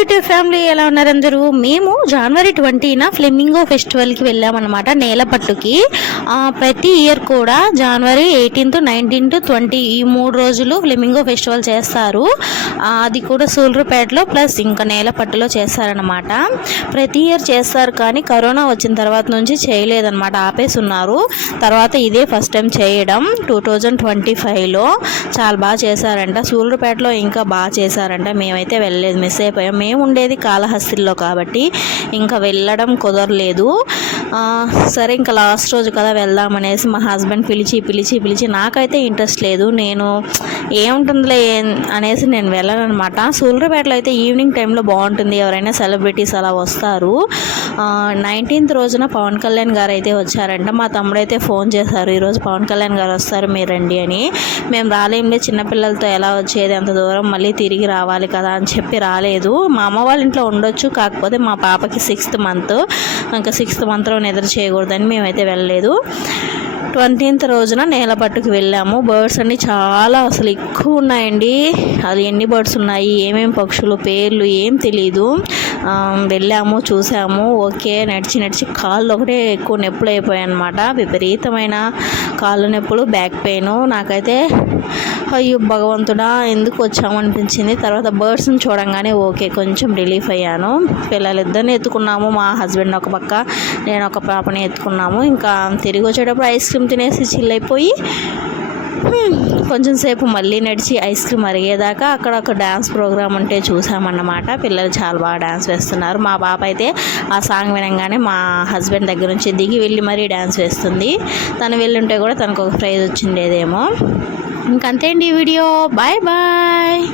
YouTube family ఎలా ఉన్నారు అందరూ? మేము జనవరి ట్వంటీన ఫ్లెమింగో ఫెస్టివల్కి వెళ్ళామన్నమాట నేలపట్టుకి. పట్టుకి ప్రతి ఇయర్ కూడా జనవరి ఎయిటీన్త్ నైన్టీన్త్ ట్వంటీ ఈ మూడు రోజులు ఫ్లెమింగో ఫెస్టివల్ చేస్తారు. అది కూడా సూలూరుపేటలో ప్లస్ ఇంకా నేలపట్టులో చేస్తారనమాట ప్రతి ఇయర్ చేస్తారు కానీ కరోనా వచ్చిన తర్వాత నుంచి చేయలేదన్నమాట ఆపేసి ఉన్నారు తర్వాత ఇదే ఫస్ట్ టైం చేయడం టూ థౌజండ్ ట్వంటీ ఫైవ్లో చాలా బాగా చేశారంట. సూలూరుపేటలో ఇంకా బాగా చేశారంట. మేమైతే వెళ్ళలేదు మిస్ అయిపోయాం. మేము ఉండేది కాళహస్తిలో కాబట్టి ఇంకా వెళ్ళడం కుదరలేదు. సరే ఇంకా లాస్ట్ రోజు కదా వెళ్దాం అనేసి మా హస్బెండ్ పిలిచి పిలిచి పిలిచి నాకైతే ఇంట్రెస్ట్ లేదు. నేను ఏముంటుందిలే అనేసి నేను వెళ్ళను అనమాట సూలూరుపేటలో అయితే ఈవినింగ్ టైంలో బాగుంటుంది. ఎవరైనా సెలబ్రిటీస్ అలా వస్తారు. నైన్టీన్త్ రోజున పవన్ కళ్యాణ్ గారు అయితే వచ్చారంట. మా తమ్ముడైతే ఫోన్ చేశారు ఈరోజు పవన్ కళ్యాణ్ గారు వస్తారు మీరు రండి అని. మేము రాలేంలే చిన్నపిల్లలతో ఎలా వచ్చేది అంత దూరం మళ్ళీ తిరిగి రావాలి కదా అని చెప్పి రాలేదు. మా మా అమ్మ వాళ్ళ ఇంట్లో ఉండొచ్చు. కాకపోతే మా పాపకి సిక్స్త్ మంత్ ఇంకా సిక్స్త్ మంత్లో నిద్ర చేయకూడదని మేమైతే వెళ్ళలేదు. ట్వంటీన్త్ రోజున నేల పట్టుకు వెళ్ళాము. బర్డ్స్ అన్ని చాలా అసలు ఎక్కువ ఉన్నాయండి. అది ఎన్ని బర్డ్స్ ఉన్నాయి? ఏమేమి పక్షులు? పేర్లు? ఏం తెలియదు వెళ్ళాము చూసాము. ఓకే నడిచి నడిచి కాళ్ళు ఒకటే ఎక్కువ నొప్పులు అయిపోయాయి అనమాట విపరీతమైన కాళ్ళు నొప్పులు బ్యాక్ పెయిన్ నాకైతే అయ్యో భగవంతుడా ఎందుకు వచ్చామనిపించింది? తర్వాత బర్డ్స్ని చూడంగానే ఓకే కొంచెం రిలీఫ్ అయ్యాను. పిల్లలిద్దరిని ఎత్తుకున్నాము మా హస్బెండ్ ఒక పక్క నేను ఒక పాపని ఎత్తుకున్నాము. ఇంకా తిరిగి వచ్చేటప్పుడు ఐస్ క్రీమ్ తినేసి చిల్ అయిపోయి కొంచెం సేపు మళ్ళీ నడిచి ఐస్ క్రీమ్ అరిగేదాకా అక్కడ ఒక డ్యాన్స్ ప్రోగ్రామ్ ఉంటే చూసామన్నమాట. పిల్లలు చాలా బాగా డ్యాన్స్ వేస్తున్నారు. మా పాప అయితే ఆ సాంగ్ వినంగానే మా హస్బెండ్ దగ్గర నుంచి దిగి వెళ్ళి మరీ డ్యాన్స్ వేస్తుంది. తను వెళ్ళుంటే కూడా తనకు ఒక ప్రైజ్ వచ్చిండేదేమో. ఇంకంతే అండి ఈ వీడియో. Bye bye.